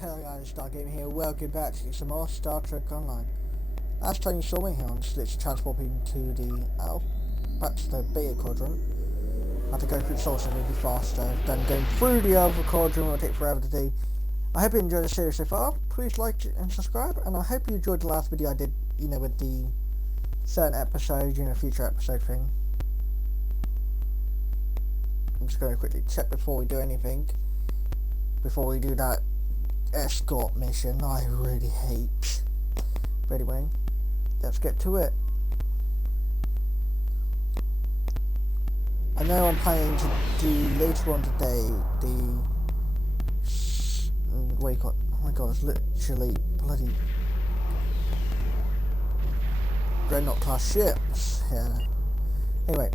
Hello guys, Stargamer here, welcome back to some more Star Trek Online. Last time you saw me here, I'm just literally transporting to the back to the Beta Quadrant. I have to go through the source and it'll be faster than going through the Alpha Quadrant, will take forever to do. I hope you enjoyed the series so far, please like and subscribe, and I hope you enjoyed the last video I did, with the certain episode, future episode thing. I'm just going to quickly check before we do anything, before we do that escort mission I really hate. But anyway, let's get to it. I know I'm planning to do later on today the what do you call it? Oh my god, it's literally bloody Dreadnought class ships here. Anyway,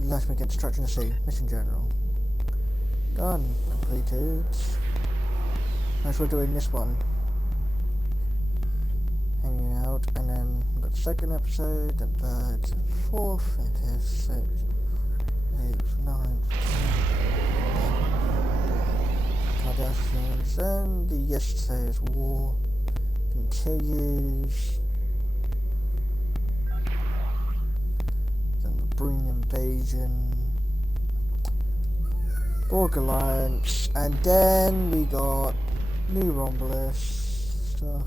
let's begin Destruction of the Sea. Mission General. Done. Completed. As we're doing this one. Hanging out, and then we've got the second episode, the third, fourth, fifth, sixth, eighth, ninth, Kardashians, and the Yesterday's War continues. Then the Breen Invasion, Borg Alliance, and then we got New Romulus stuff.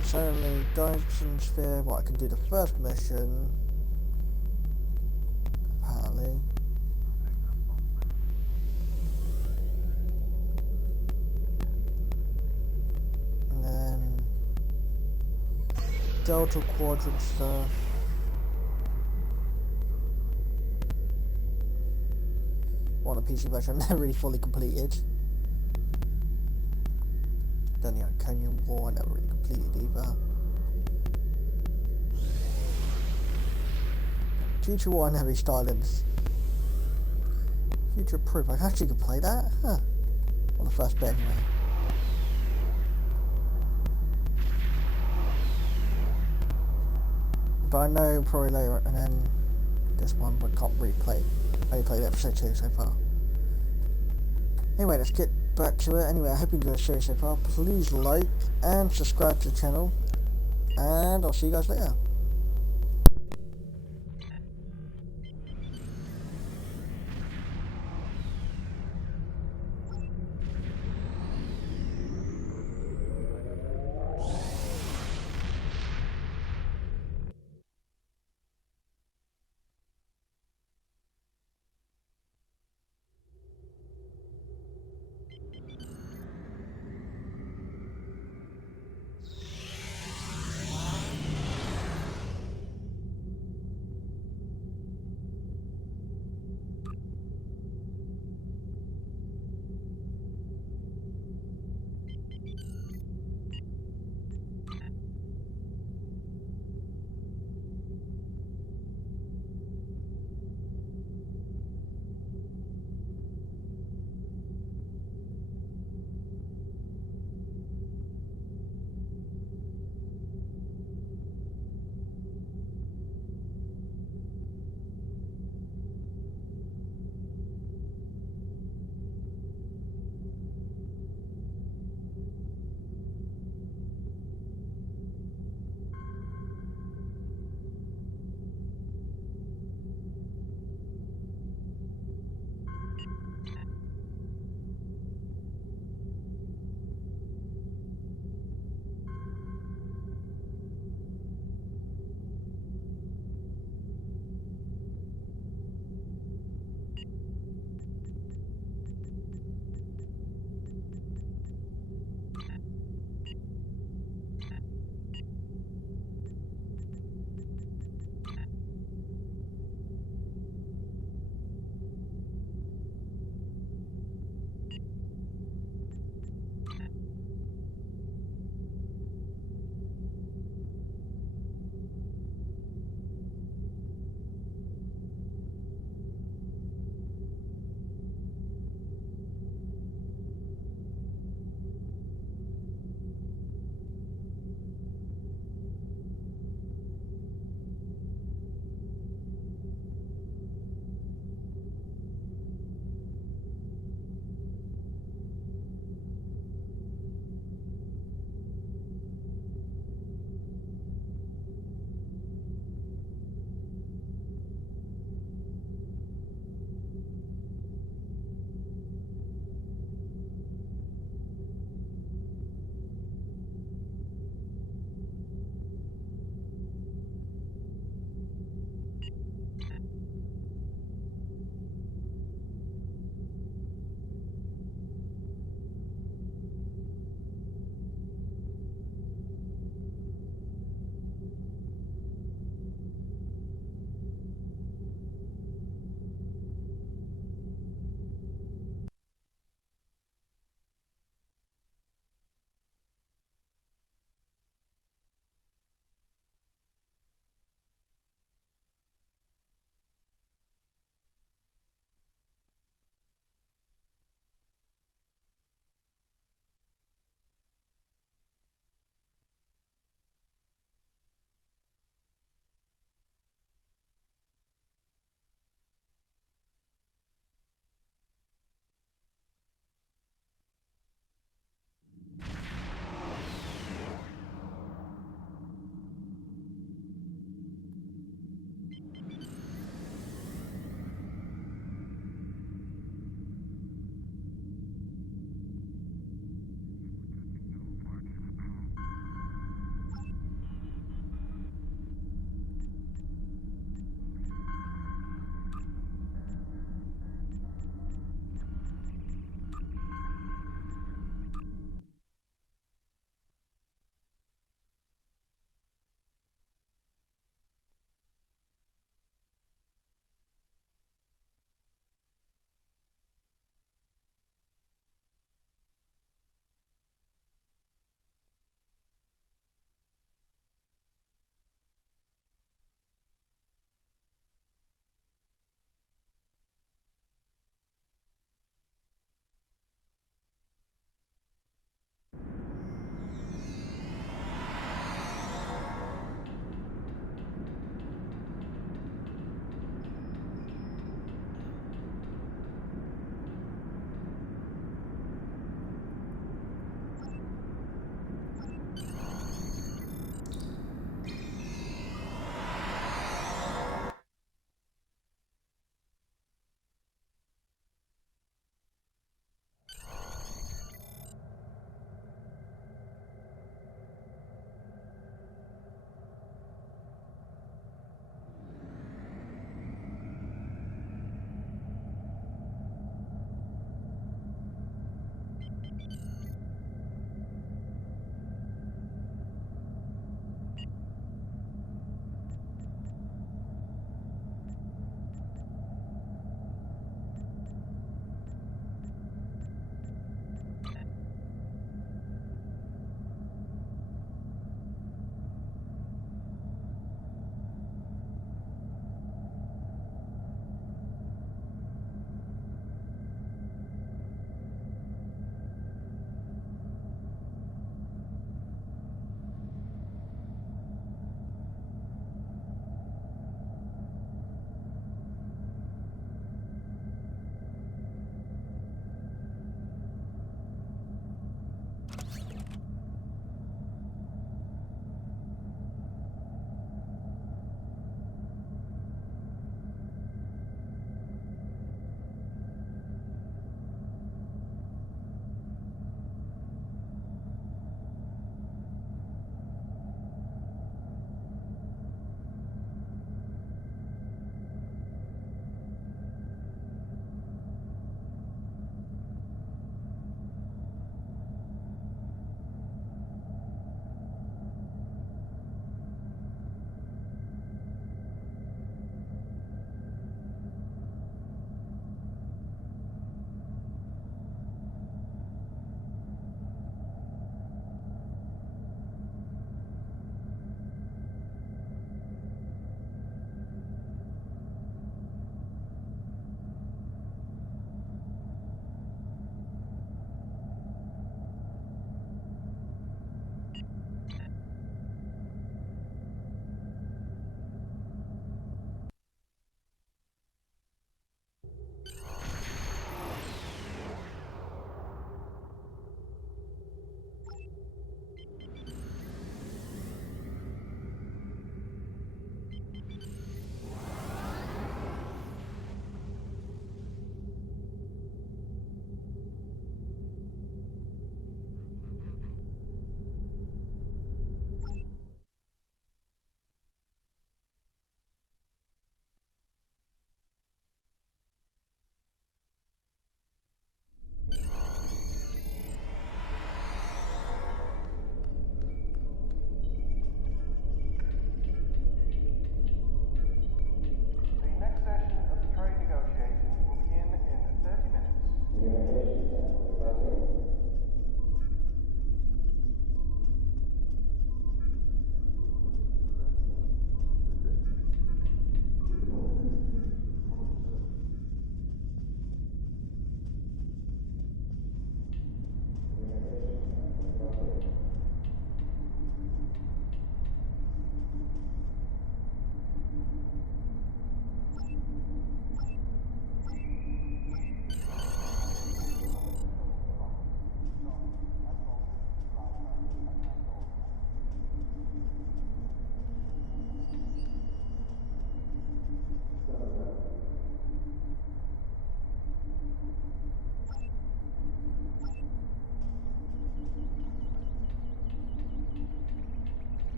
It's only Dyson Sphere, I can do the first mission, apparently. And then Delta Quadrant stuff. On a PC version, never really fully completed. Then the Iconium War, I never really completed either. Future War, I never really started. Future Proof, I actually could play that? Huh. On the first bit anyway. But I know probably later, and then this one, but can't really play. I only played episode 2 so far. Anyway, let's get back to it. Anyway, I hope you enjoyed the series so far. Please like and subscribe to the channel. And I'll see you guys later.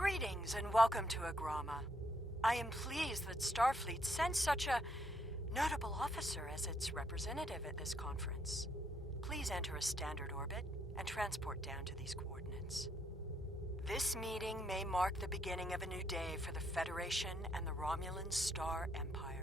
Greetings and welcome to Agrama. I am pleased that Starfleet sent such a notable officer as its representative at this conference. Please enter a standard orbit and transport down to these coordinates. This meeting may mark the beginning of a new day for the Federation and the Romulan Star Empire.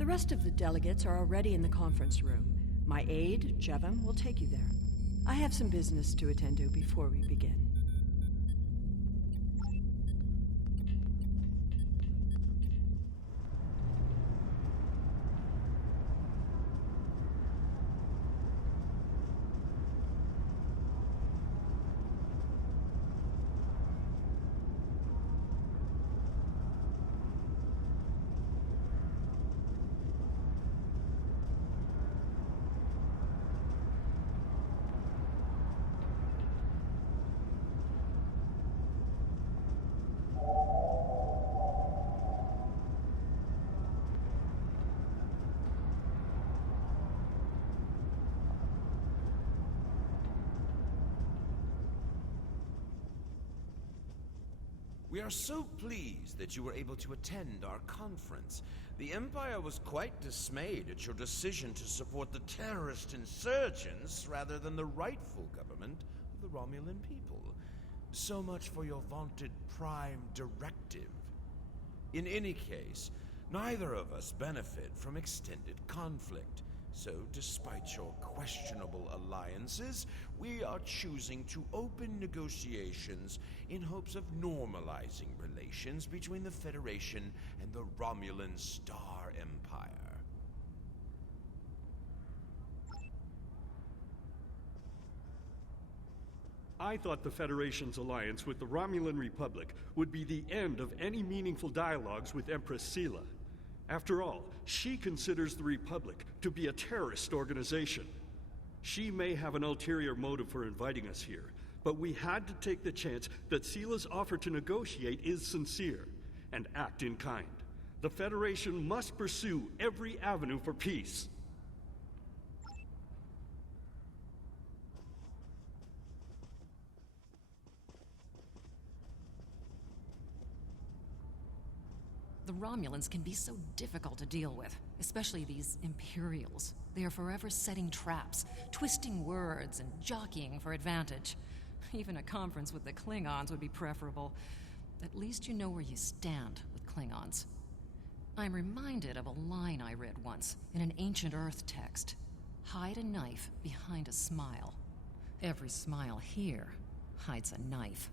The rest of the delegates are already in the conference room. My aide, Jevem, will take you there. I have some business to attend to before we begin. We are so pleased that you were able to attend our conference. The Empire was quite dismayed at your decision to support the terrorist insurgents rather than the rightful government of the Romulan people. So much for your vaunted Prime Directive. In any case, neither of us benefit from extended conflict. So, despite your questionable alliances, we are choosing to open negotiations in hopes of normalizing relations between the Federation and the Romulan Star Empire. I thought the Federation's alliance with the Romulan Republic would be the end of any meaningful dialogues with Empress Sela. After all, she considers the Republic to be a terrorist organization. She may have an ulterior motive for inviting us here, but we had to take the chance that Sela's offer to negotiate is sincere, and act in kind. The Federation must pursue every avenue for peace. The Romulans can be so difficult to deal with, especially these Imperials. They are forever setting traps, twisting words, and jockeying for advantage. Even a conference with the Klingons would be preferable. At least you know where you stand with Klingons. I'm reminded of a line I read once in an ancient Earth text. Hide a knife behind a smile. Every smile here hides a knife.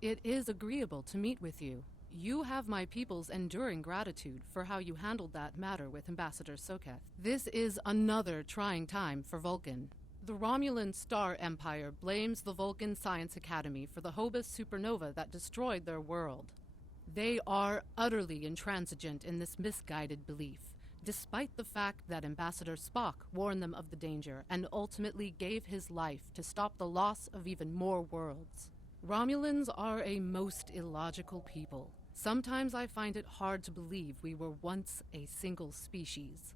It is agreeable to meet with you. You have my people's enduring gratitude for how you handled that matter with Ambassador Soketh. This is another trying time for Vulcan. The Romulan Star Empire blames the Vulcan Science Academy for the Hobus supernova that destroyed their world. They are utterly intransigent in this misguided belief, despite the fact that Ambassador Spock warned them of the danger and ultimately gave his life to stop the loss of even more worlds. Romulans are a most illogical people. Sometimes I find it hard to believe we were once a single species.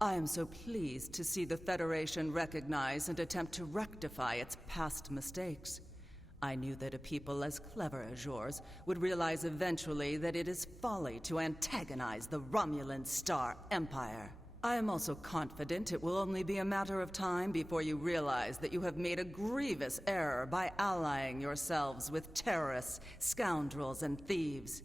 I am so pleased to see the Federation recognize and attempt to rectify its past mistakes. I knew that a people as clever as yours would realize eventually that it is folly to antagonize the Romulan Star Empire. I am also confident it will only be a matter of time before you realize that you have made a grievous error by allying yourselves with terrorists, scoundrels, and thieves.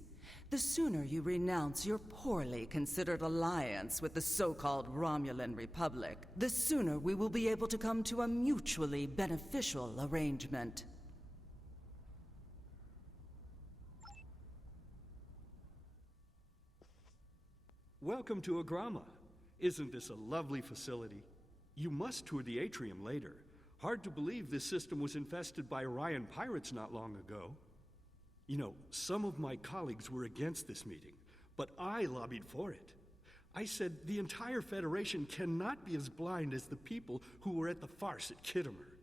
The sooner you renounce your poorly considered alliance with the so-called Romulan Republic, the sooner we will be able to come to a mutually beneficial arrangement. Welcome to Agrama. Isn't this a lovely facility? You must tour the atrium later. Hard to believe this system was infested by Orion pirates not long ago. You know, some of my colleagues were against this meeting, but I lobbied for it. I said the entire Federation cannot be as blind as the people who were at the farce at Khitomer.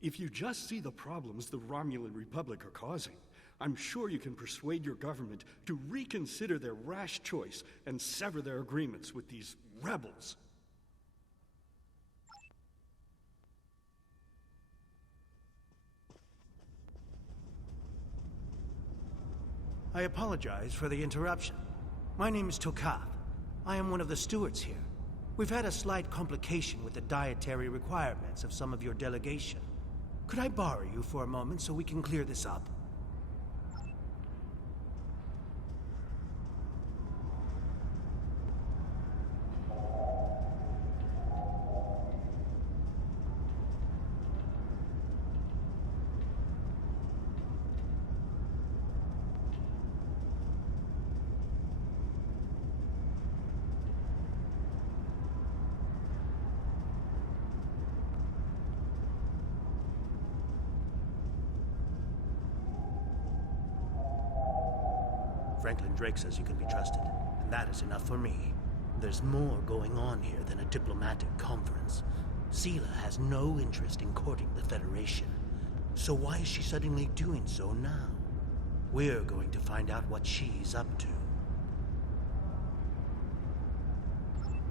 If you just see the problems the Romulan Republic are causing, I'm sure you can persuade your government to reconsider their rash choice and sever their agreements with these rebels. I apologize for the interruption. My name is Tokath. I am one of the stewards here. We've had a slight complication with the dietary requirements of some of your delegation. Could I borrow you for a moment so we can clear this up? Franklin Drake says you can be trusted, and that is enough for me. There's more going on here than a diplomatic conference. Sela has no interest in courting the Federation. So why is she suddenly doing so now? We're going to find out what she's up to.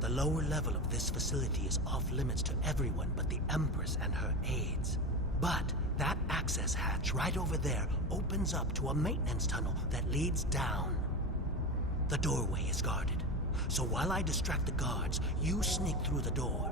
The lower level of this facility is off limits to everyone but the Empress and her aides. But that access hatch right over there opens up to a maintenance tunnel that leads down. The doorway is guarded, so while I distract the guards, you sneak through the door.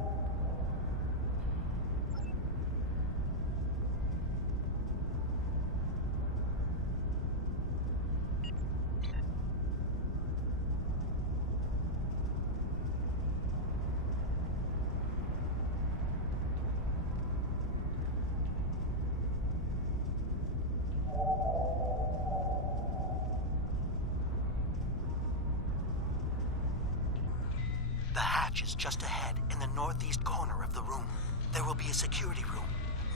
The hatch is just ahead, in the northeast corner of the room. There will be a security room,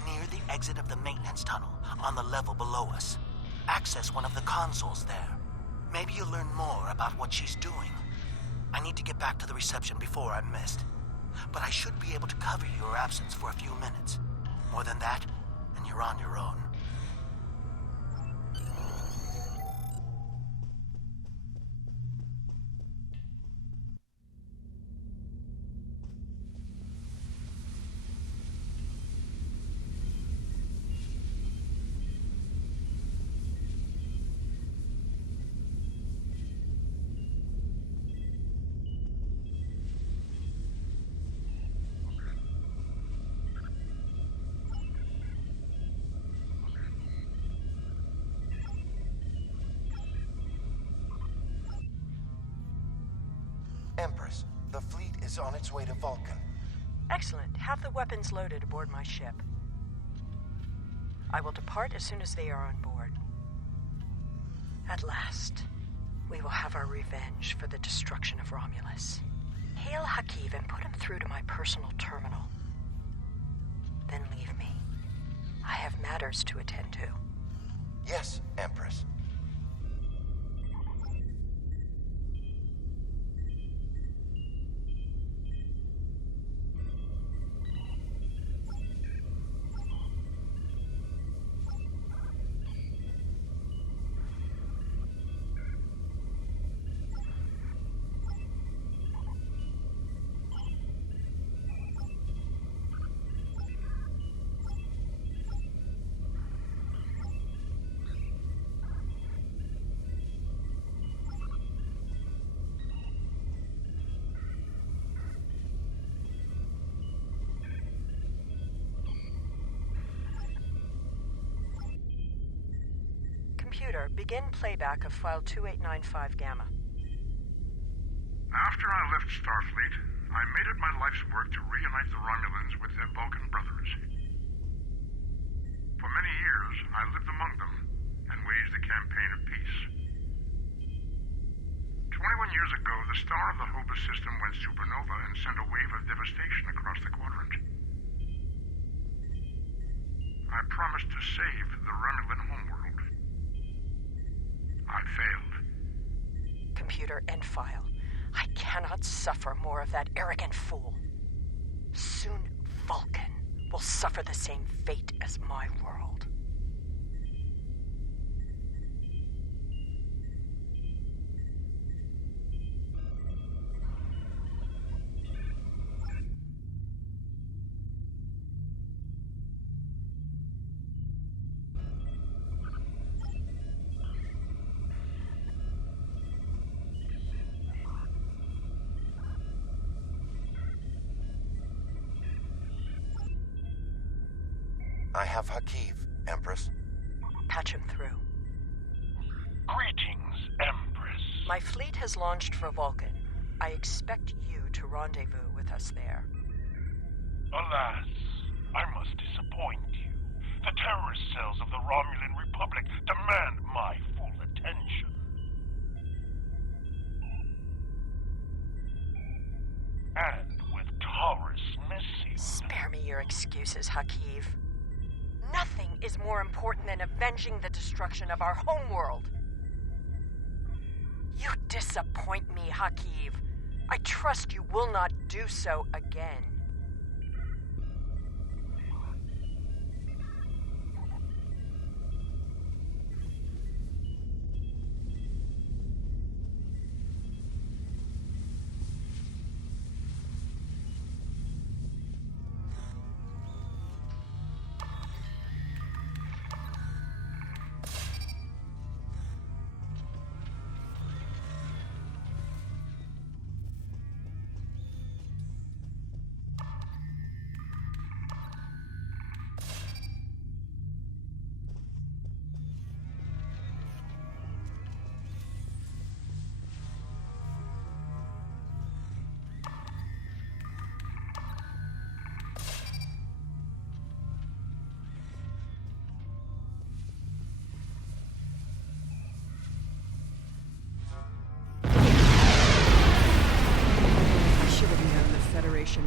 near the exit of the maintenance tunnel, on the level below us. Access one of the consoles there. Maybe you'll learn more about what she's doing. I need to get back to the reception before I'm missed. But I should be able to cover your absence for a few minutes. More than that, and you're on your own. Empress, the fleet is on its way to Vulcan. Excellent. Have the weapons loaded aboard my ship. I will depart as soon as they are on board. At last, we will have our revenge for the destruction of Romulus. Hail Hakiv and put him through to my personal terminal. Then leave me. I have matters to attend to. Yes, Empress. Computer, begin playback of File 2895 Gamma. After I left Starfleet, I made it my life's work to reunite the Romulans with their Vulcan brothers. For many years, I lived among them and waged a campaign of peace. 21 years ago, the star of the Hobus system went supernova and sent a wave of devastation across the quadrant. I promised to save the Romulan homeworld. I failed. Computer, end file. I cannot suffer more of that arrogant fool. Soon, Vulcan will suffer the same fate as my world. I have Hakiv, Empress. Patch him through. Greetings, Empress. My fleet has launched for Vulcan. I expect you to rendezvous with us there. Alas, I must disappoint you. The terrorist cells of the Romulan Republic demand my full attention. And with Taurus missing... Spare me your excuses, Hakiv. Nothing is more important than avenging the destruction of our homeworld. You disappoint me, Hakiv. I trust you will not do so again.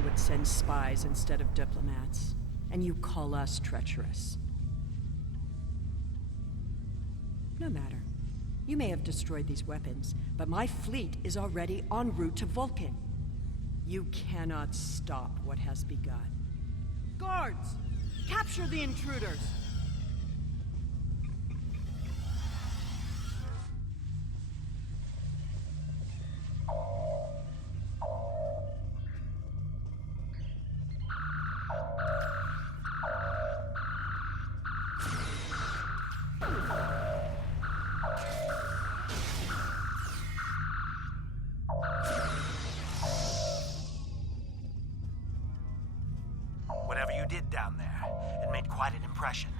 Would send spies instead of diplomats, and you call us treacherous. No matter. You may have destroyed these weapons, but my fleet is already en route to Vulcan. You cannot stop what has begun. Guards! Capture the intruders! Whatever you did down there, it made quite an impression.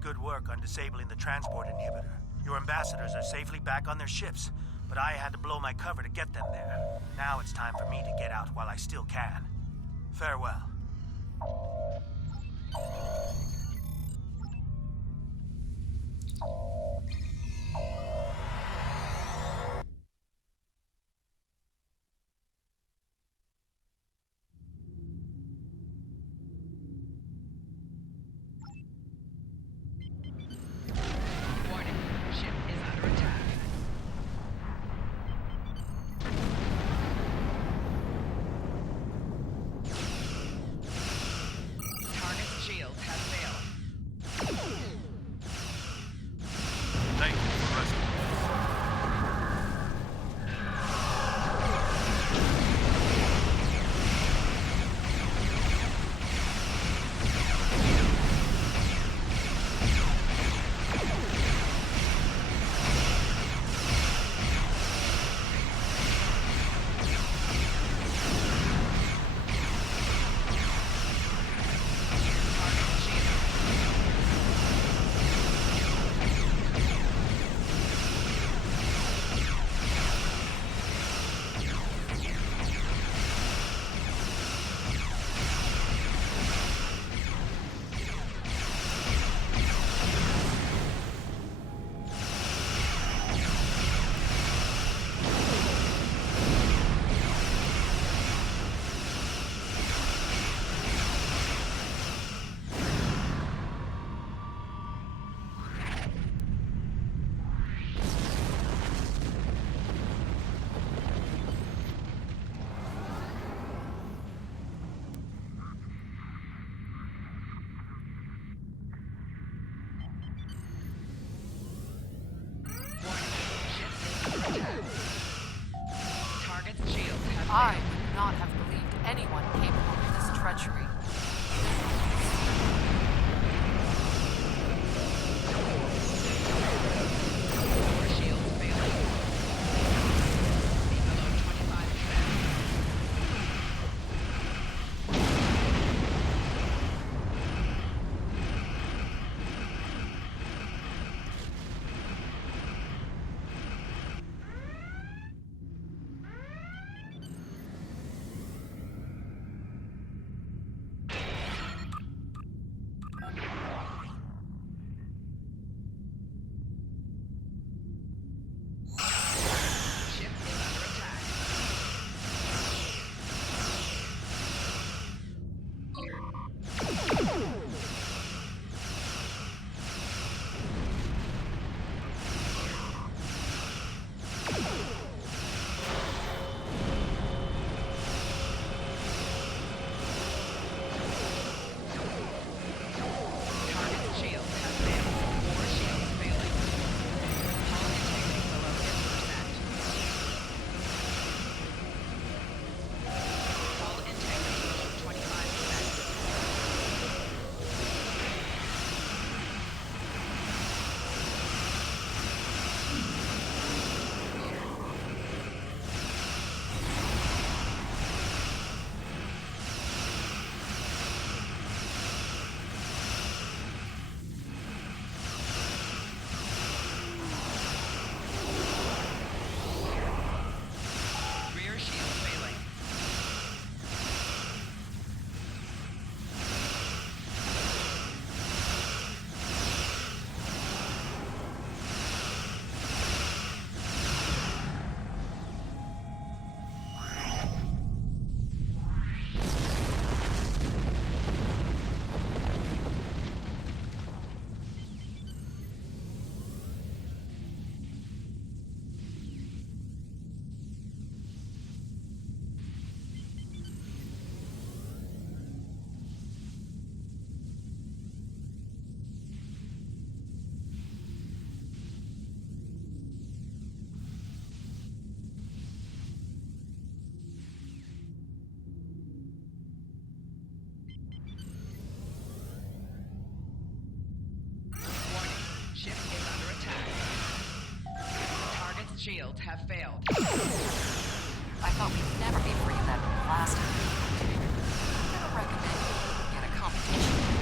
Good work on disabling the transport inhibitor. Your ambassadors are safely back on their ships, but I had to blow my cover to get them there. Now it's time for me to get out while I still can. Farewell. shields have failed. I thought we'd never be free of that blasted. I'm gonna recommend you get a competition.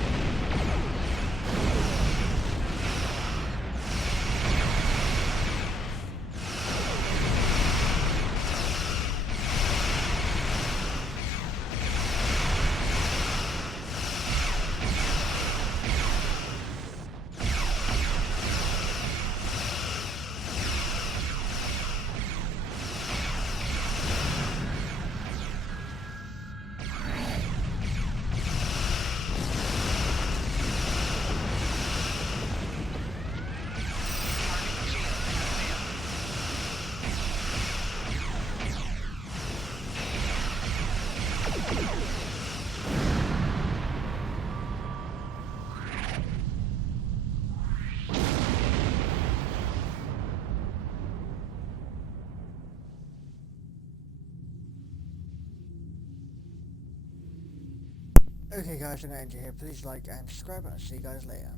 Okay guys, I'm going to end you here. Please like and subscribe and I'll see you guys later.